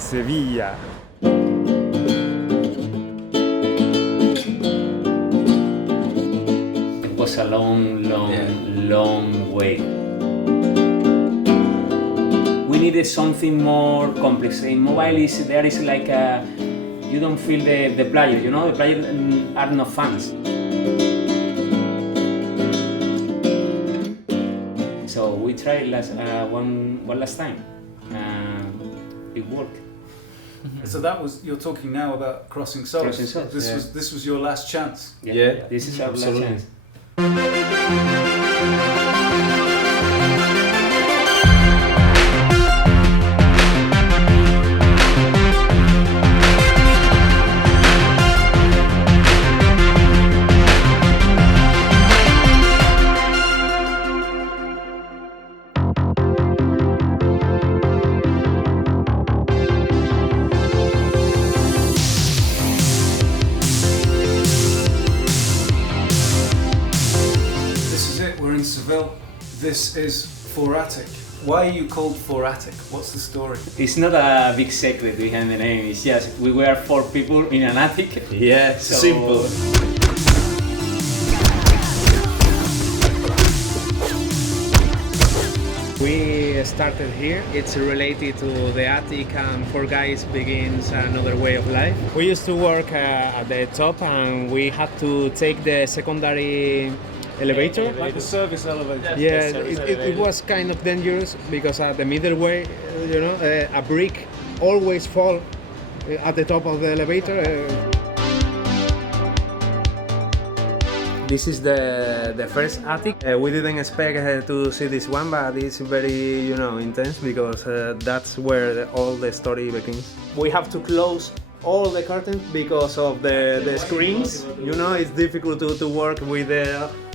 Sevilla. It was a long way. We needed something more complex. In mobile, there is like you don't feel the player, you know, the players are not fans. So we tried one last time. It worked. So you're talking now about Crossing Souls. Crossing Souls, This was your last chance. Yeah. This is our last chance. We're in Seville. This is Fourattic. Why are you called Fourattic? What's the story? It's not a big secret behind the name. It's just we were 4 people in an attic. Yeah, so simple. We started here. It's related to the attic, and 4 guys begins another way of life. We used to work at the top, and we had to take the secondary elevator. Like the service elevator. Yeah, it was kind of dangerous because at the middle way, you know, a brick always fall at the top of the elevator. This is the first attic. We didn't expect to see this one, but it's very, you know, intense because that's where all the story begins. We have to close all the curtains because of the screens. You know, it's difficult to work with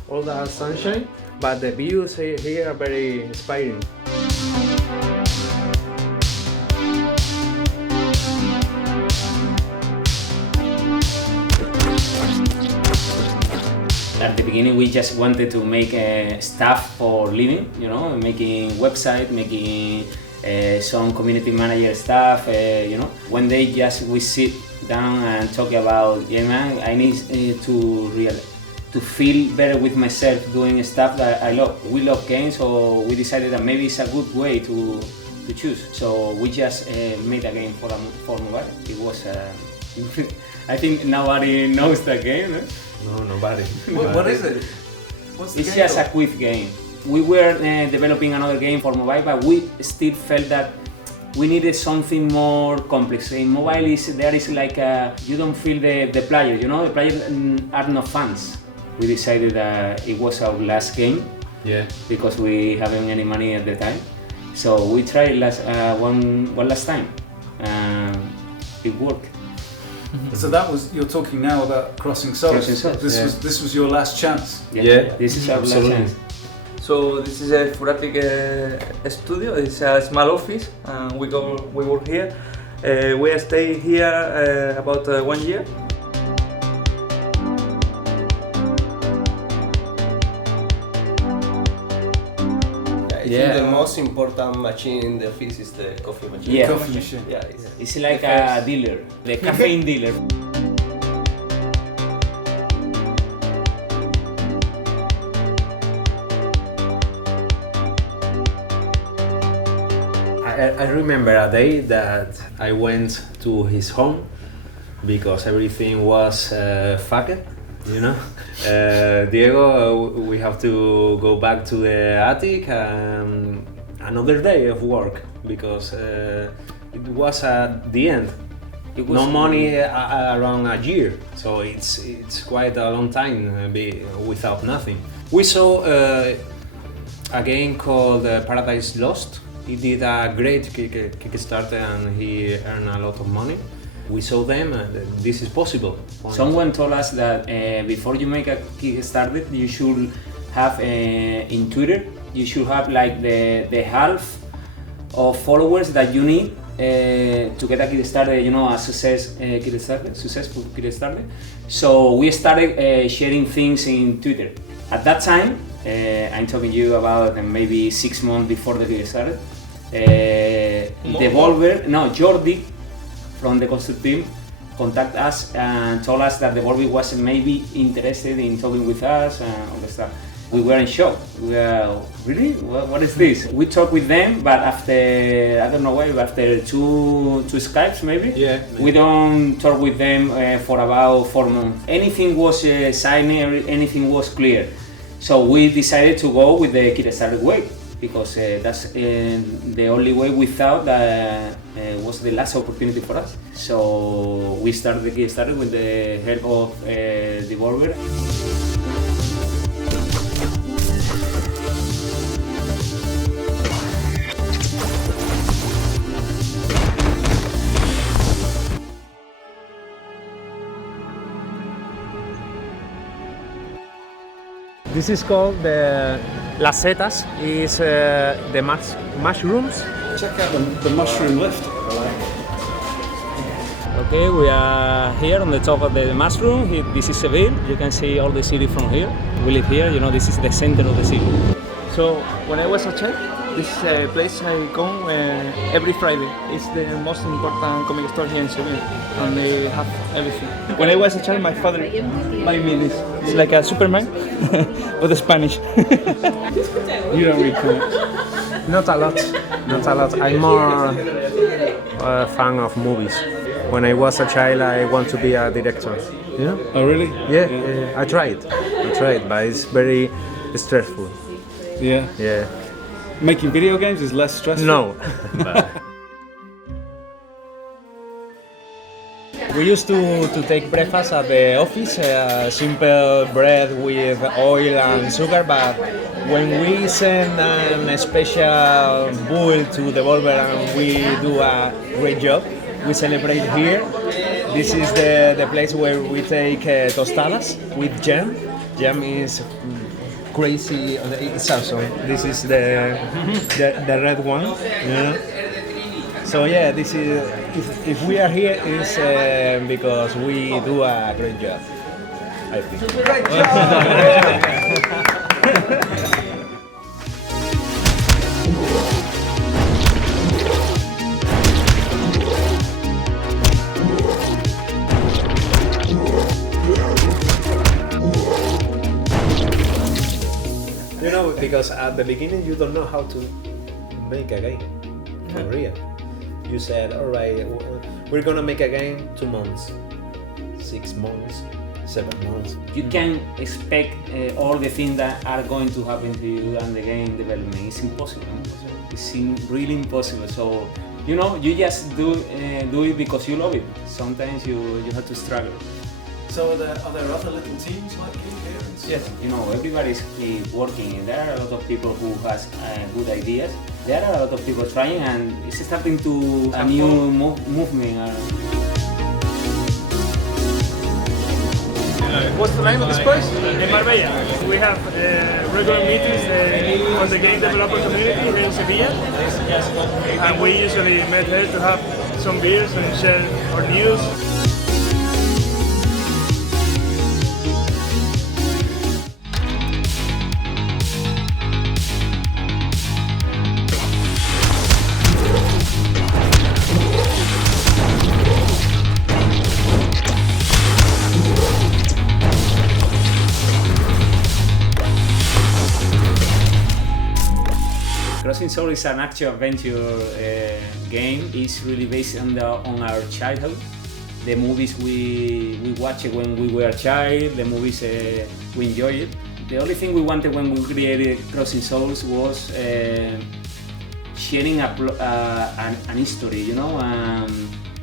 all the sunshine, but the views here are very inspiring. At the beginning, we just wanted to make stuff for living, you know, making website, making some community manager stuff, you know. One day, we sit down and talk about, yeah, man, I need to feel better with myself doing stuff that I love. We love games, so we decided that maybe it's a good way to choose. So we just made a game for mobile. It was, I think nobody knows the game. No, nobody. What is it? What's the It's game just called? a quick game. We were developing another game for mobile, but we still felt that we needed something more complex. In mobile, there is like you don't feel the player, you know, the players are not fans. We decided that it was our last game, because we haven't any money at the time. So we tried one last time. It worked. So you're talking now about Crossing Souls. Crossing Souls, This was your last chance. Yeah, This is our last absolutely. chance. So this is a Fourattic studio. It's a small office, and we work here. We stay here about 1 year. I think the most important machine in the office is the coffee machine. Yeah. Coffee machine. Yeah, It's like a dealer, the caffeine dealer. I remember a day that I went to his home because everything was fucked, you know. Diego, we have to go back to the attic and another day of work because it was at the end. No money around a year, so it's quite a long time without nothing. We saw a game called Paradise Lost. He did a great Kickstarter and he earned a lot of money. We saw them, this is possible. Someone told us that before you make a Kickstarter, you should have in Twitter, you should have like the half of followers that you need to get a Kickstarter, you know, a successful Kickstarter. So we started sharing things in Twitter. At that time, I'm talking to you about maybe 6 months before the Kickstarter, Jordi from the concert team contact us and told us that the Volbeat was maybe interested in talking with us and all that stuff. We were in shock. We were, really? What is this? We talked with them, but after, I don't know why, after two Skypes maybe? Yeah. We don't talk with them for about 4 months. Anything was signed, anything was clear. So we decided to go with the Kickstarter way, because that's the only way we thought that was the last opportunity for us. So we started the Kickstarter with the help of Devolver. This is called the Las Setas, is the mushrooms. Check out the mushroom lift. Okay, we are here on the top of the mushroom. This is Seville. You can see all the city from here. We live here, you know, this is the center of the city. So when I was a child, this is a place I come every Friday. It's the most important comic store here in Seville, and they have everything. When I was a child, my father made me this. It's like a Superman, but Spanish. You don't read comics. Not a lot, not a lot. I'm more a fan of movies. When I was a child, I want to be a director. You know? Oh, really? Yeah. I tried, but it's very stressful. Yeah. Yeah. Making video games is less stressful. No. We used to take breakfast at the office, simple bread with oil and sugar, but when we send a special bull to the Volver and we do a great job, we celebrate here. This is the place where we take tostadas with jam. Jam is crazy, it's awesome. This is the red one, you know? So yeah, this is, if we are here, it's because we do a great job, I think. Great job! You know, because at the beginning you don't know how to make a game for real. You said, all right, we're gonna make a game 2 months, 6 months, 7 months. You can expect all the things that are going to happen to you and the game development. It's impossible. It's really impossible. So, you know, you just do it because you love it. Sometimes you have to struggle. So are there other little teams like you here? Yes, you know, everybody's working. There are a lot of people who has good ideas. There are a lot of people trying, and it's starting to a new movement. What's the name of this place? In Marbella. We have regular meetings on the game developer community here in Seville, and we usually meet here to have some beers and share our news. Crossing Souls is an action-adventure game. It's really based on our childhood. The movies we watched when we were a child, the movies we enjoyed it. The only thing we wanted when we created Crossing Souls was sharing an history, you know.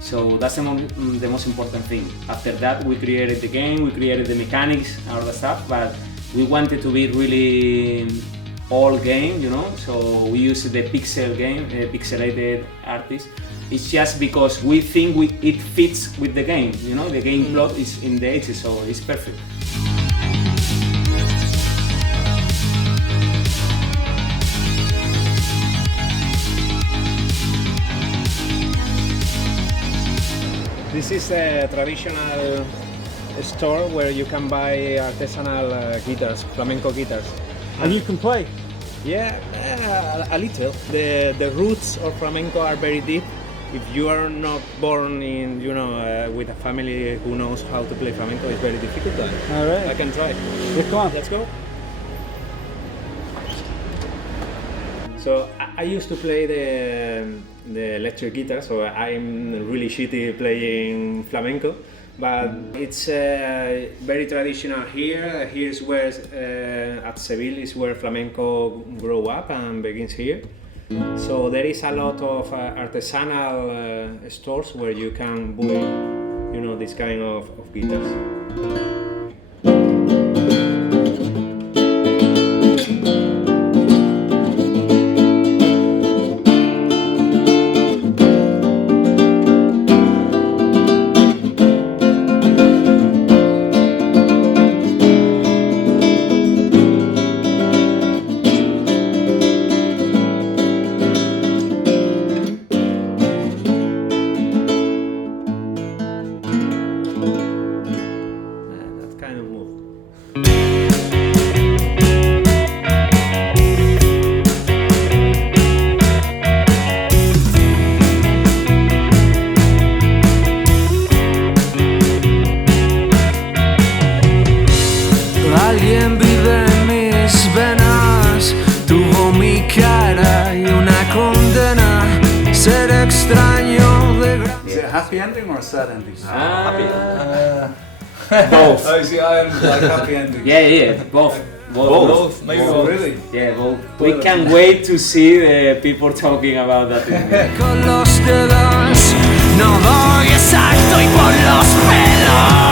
So that's the most important thing. After that, we created the game, we created the mechanics, all the stuff, but we wanted to be really old game, you know, so we use the pixel game, pixelated artist. It's just because we think it fits with the game, you know, the game plot is in the 80s, so it's perfect. This is a traditional store where you can buy artisanal guitars, flamenco guitars. And you can play. Yeah, a little. The roots of flamenco are very deep, if you are not born in, with a family who knows how to play flamenco, it's very difficult. But All right. I can try. Let's go on. Let's go. So I used to play the electric guitar, so I'm really shitty playing flamenco. But it's very traditional here. Here's where, at Seville, is where flamenco grew up and begins here. So there is a lot of artisanal stores where you can buy, this kind of guitars. Alguien vive en mis venas, tuvo mi cara y una condena, ser extraño de gran... Is it a happy ending or a sad ending? Both. Oh, see, I am like happy ending. Yeah, both. Both. Maybe both. Really? Yeah, both. We can't wait to see the people talking about that. Con los dedos no doy exacto y por los pelos.